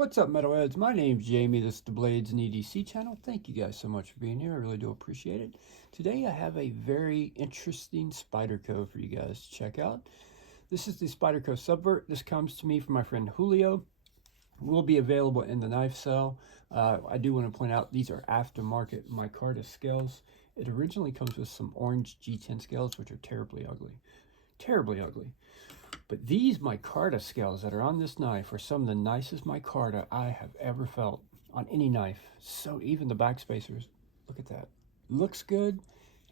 What's up, metalheads? My name's Jamie. This is the Blades and EDC channel. Thank you guys so much for being here. I really do appreciate it. Today I have a very interesting Spyderco for you guys to check out. This is the Spyderco Subvert. This comes to me from my friend Julio. Will be available in the knife cell. I do want to point out these are aftermarket Micarta scales. It originally comes with some orange G10 scales, which are terribly ugly. Terribly ugly. But these Micarta scales that are on this knife are some of the nicest Micarta I have ever felt on any knife. So even the backspacers, look at that. Looks good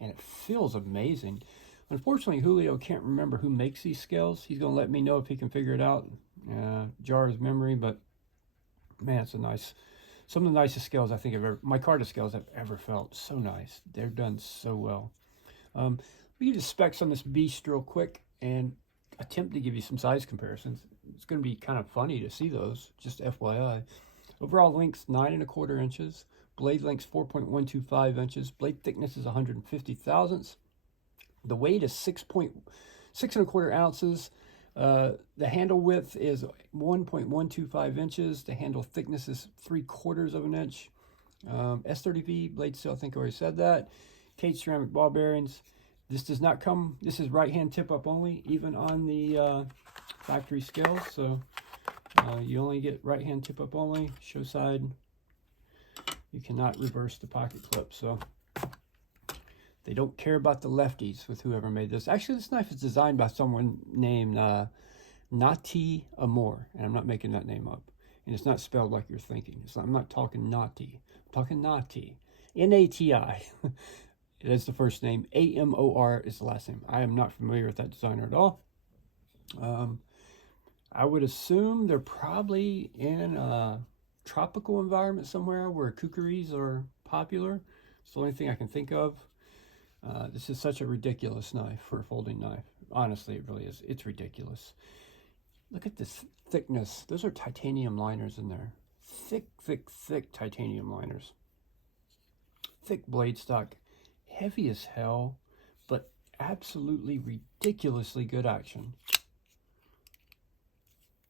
and it feels amazing. Unfortunately, Julio can't remember who makes these scales. He's going to let me know if he can figure it out. Jar his memory, but man, it's a nice, some of the nicest scales I think I've ever, Micarta scales I've ever felt. So nice. They're done so well. We get the specs on this beast real quick and attempt to give you some size comparisons. It's going to be kind of funny to see those, just FYI. Overall length 9¼ inches, blade length 4.125 inches, blade thickness is 150 thousandths. The weight is 6.125 ounces. The handle width is 1.125 inches. The handle thickness is 3/4 inch. S30V blade steel, I think I already said that. Cage ceramic ball bearings. This does not come, this is right hand tip up only, even on the factory scales. So you only get right hand tip up only, show side. You cannot reverse the pocket clip. So they don't care about the lefties with whoever made this. Actually, this knife is designed by someone named Nati Amor, and I'm not making that name up. And it's not spelled like you're thinking. I'm not talking Nati, I'm talking Nati, N-A-T-I. It is the first name. A-M-O-R is the last name. I am not familiar with that designer at all. I would assume they're probably in a tropical environment somewhere where kukris are popular. It's the only thing I can think of. This is such a ridiculous knife for a folding knife. Honestly, it really is. It's ridiculous. Look at this thickness. Those are titanium liners in there. Thick, thick, thick titanium liners. Thick blade stock. Heavy as hell, but absolutely ridiculously good action.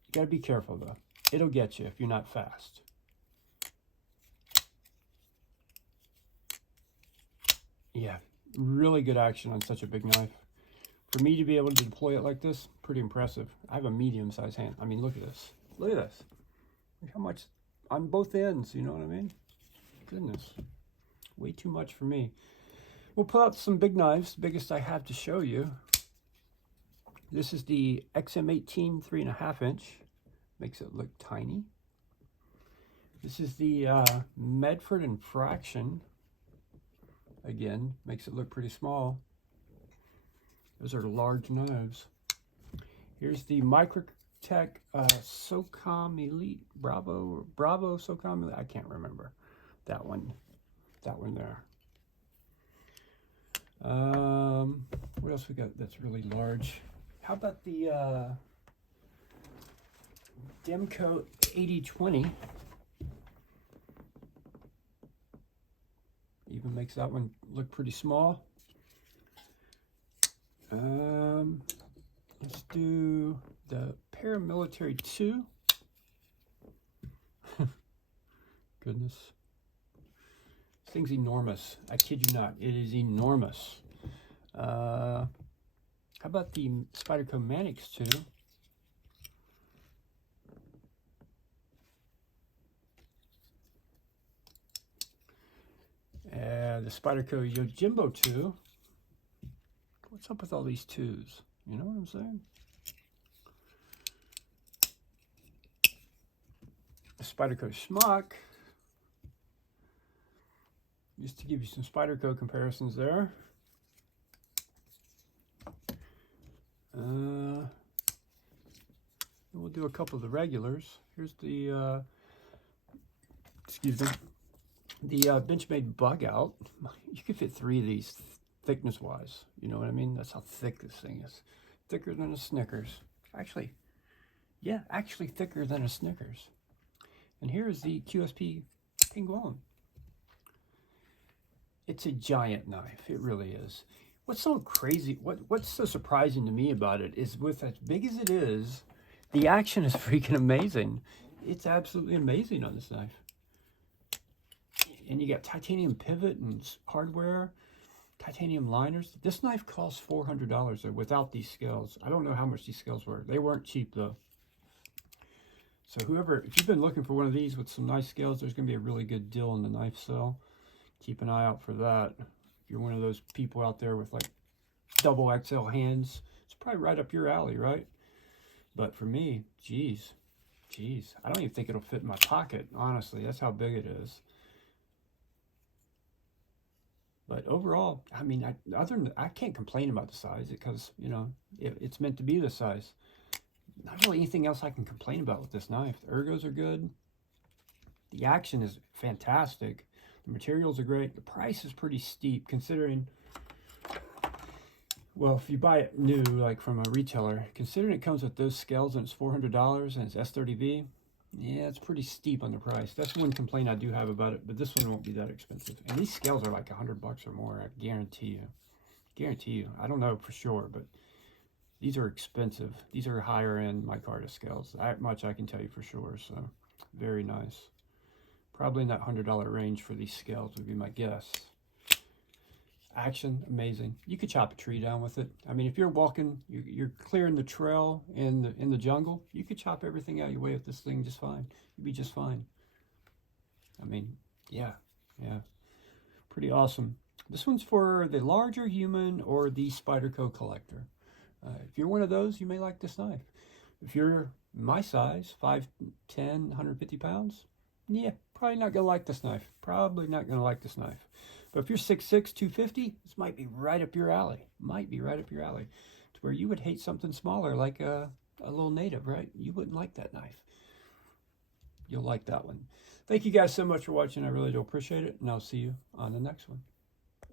You gotta be careful though. It'll get you if you're not fast. Yeah, really good action on such a big knife. For me to be able to deploy it like this, pretty impressive. I have a medium-sized hand. I mean, look at this. Look at this. Look how much on both ends, you know what I mean? Goodness. Way too much for me. We'll pull out some big knives, the biggest I have to show you. This is the XM18 3.5 inch. Makes it look tiny. This is the Medford and Fraction. Again, makes it look pretty small. Those are large knives. Here's the Microtech SOCOM Elite Bravo SOCOM Elite. I can't remember that one. That one there. What else we got that's really large? How about the Demco 8020? Even makes that one look pretty small. Let's do the Paramilitary 2. Goodness. This thing's enormous. I kid you not. It is enormous. How about the Spyderco Manix 2? The Spyderco Yojimbo 2. What's up with all these 2s? You know what I'm saying? The Spyderco Schmuck. Just to give you some Spyderco comparisons there. We'll do a couple of the regulars. Here's the, excuse me, the Benchmade Bug Out. You could fit 3 of these thickness-wise. You know what I mean? That's how thick this thing is. Thicker than a Snickers. Actually, yeah, actually thicker than a Snickers. And here's the QSP Penguin. It's a giant knife. It really is. What's so crazy, what's so surprising to me about it is with as big as it is, the action is freaking amazing. it's absolutely amazing on this knife. And you got titanium pivot and hardware, titanium liners. This knife costs $400 without these scales. I don't know how much these scales were. They weren't cheap though. So whoever, if you've been looking for one of these with some nice scales, there's going to be a really good deal in the knife sale. Keep an eye out for that. If you're one of those people out there with like double XL hands, it's probably right up your alley, right? But for me, geez, I don't even think it'll fit in my pocket, honestly. That's how big it is. But overall, I mean, I can't complain about the size because, you know, it's meant to be this size. Not really anything else I can complain about with this knife. The ergos are good. The action is fantastic. The materials are great. The price is pretty steep considering, well, if you buy it new, like from a retailer, considering it comes with those scales and it's $400 and it's S30V, yeah, it's pretty steep on the price. That's one complaint I do have about it, but this one won't be that expensive. And these scales are like $100 or more, I guarantee you. Guarantee you. I don't know for sure, but these are expensive. These are higher end Micarta scales. That much I can tell you for sure, so very nice. Probably in that $100 range for these scales would be my guess. Action, amazing. You could chop a tree down with it. I mean, if you're walking, you're clearing the trail in the jungle, you could chop everything out of your way with this thing just fine. You'd be just fine. I mean, yeah, pretty awesome. This one's for the larger human or the Spyderco collector. If you're one of those, you may like this knife. If you're my size, 5'10", 150 pounds, yeah, probably not gonna like this knife. Probably not gonna like this knife. But if you're 6'6", 250, this might be right up your alley. Might be right up your alley. To where you would hate something smaller, like a little native, right? You wouldn't like that knife. You'll like that one. Thank you guys so much for watching. I really do appreciate it. And I'll see you on the next one.